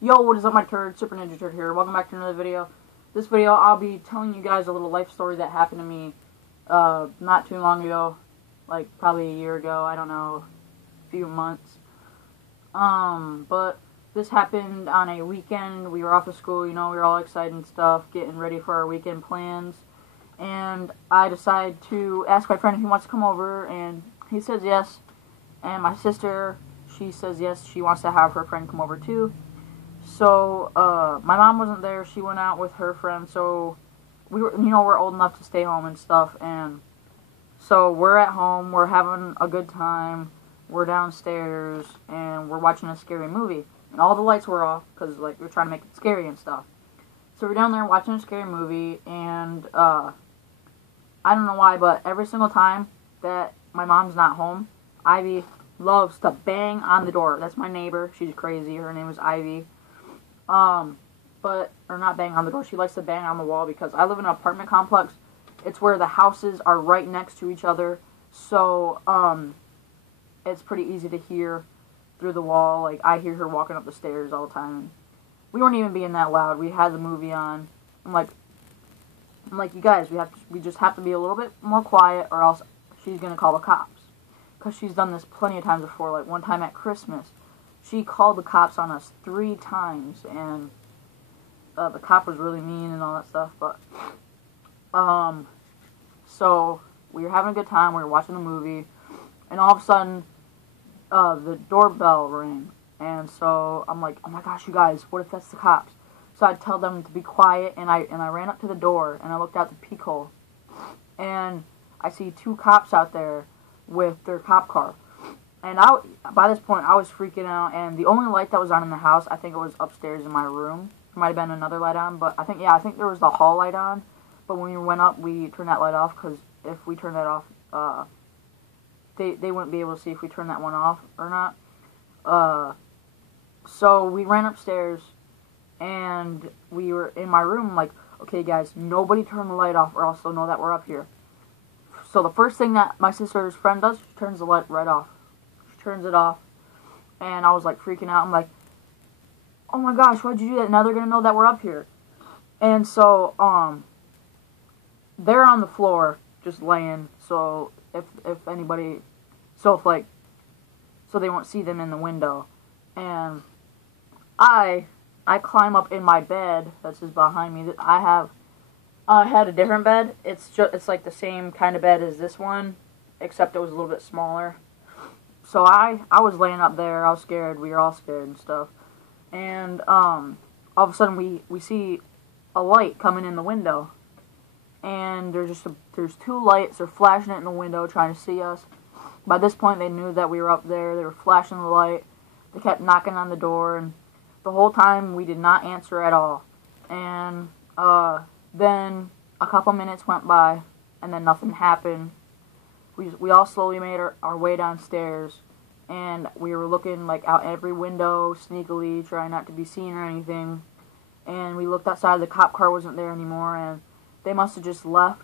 Yo, what is up, my turd? Super Ninja Turd here. Welcome back to another video. This video, I'll be telling you guys a little life story that happened to me not too long ago. Like, probably a year ago. I don't know. A few months. But this happened on a weekend. We were off of school, you know, we were all excited and stuff, getting ready for our weekend plans. And I decided to ask my friend if he wants to come over, and he says yes. And my sister, she says yes, she wants to have her friend come over too. So, my mom wasn't there, she went out with her friend, so we were, you know, we're old enough to stay home and stuff, and so we're at home, we're having a good time, we're downstairs, and we're watching a scary movie, and all the lights were off, because, like, we're trying to make it scary and stuff. So we're down there watching a scary movie, and, I don't know why, but every single time that my mom's not home, Ivy loves to bang on the door. That's my neighbor, she's crazy, her name is Ivy. Or not bang on the door, she likes to bang on the wall because I live in an apartment complex. It's where the houses are right next to each other, so, it's pretty easy to hear through the wall. Like, I hear her walking up the stairs all the time. We weren't even being that loud, we had the movie on. I'm like, you guys, we just have to be a little bit more quiet or else she's gonna call the cops. Because she's done this plenty of times before, like one time at Christmas. She called the cops on us 3 times, and the cop was really mean and all that stuff, but, so, we were having a good time, we were watching the movie, and all of a sudden, the doorbell rang, and so, I'm like, oh my gosh, you guys, what if that's the cops? So I tell them to be quiet, and I ran up to the door, and I looked out the peek hole, and I see 2 cops out there with their cop car. And by this point, I was freaking out, and the only light that was on in the house, I think it was upstairs in my room. There might have been another light on, but I think there was the hall light on. But when we went up, we turned that light off, because if we turned that off, they wouldn't be able to see if we turned that one off or not. So we ran upstairs, and we were in my room, like, okay, guys, nobody turn the light off, or else they'll know that we're up here. So the first thing that my sister's friend does, she turns the light right off. She turns it off, and I was, like, freaking out. I'm like, oh my gosh, why'd you do that? Now they're gonna know that we're up here. And so, they're on the floor, just laying, so if anybody, so they won't see them in the window. And I climb up in my bed, that's just behind me. I had a different bed. It's like the same kind of bed as this one, except it was a little bit smaller. So I was laying up there, I was scared, we were all scared and stuff. And, all of a sudden we see a light coming in the window. And there's 2 lights, they're flashing it in the window, trying to see us. By this point, they knew that we were up there, they were flashing the light, they kept knocking on the door, and the whole time we did not answer at all. And, then a couple minutes went by, and then nothing happened. We all slowly made our way downstairs, and we were looking, like, out every window, sneakily, trying not to be seen or anything. And we looked outside, the cop car wasn't there anymore, and they must have just left.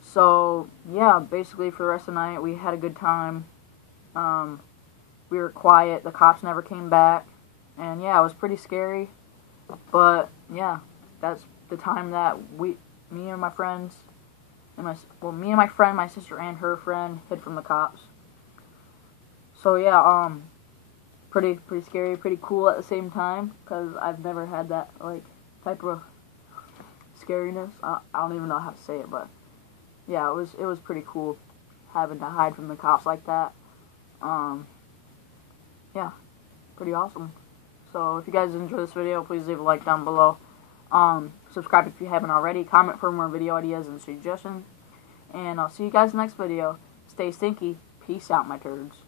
So, yeah, basically for the rest of the night, we had a good time. We were quiet, the cops never came back, and yeah, it was pretty scary, but, yeah, that's the time that me and my friends, me and my friend, my sister and her friend, hid from the cops. So, yeah, pretty scary, pretty cool at the same time, because I've never had that, like, type of scariness. I don't even know how to say it, but yeah, it was pretty cool having to hide from the cops like that. Yeah, pretty awesome. So if you guys enjoyed this video, please leave a like down below. Subscribe if you haven't already. Comment for more video ideas and suggestions. And I'll see you guys in the next video. Stay stinky. Peace out, my turds.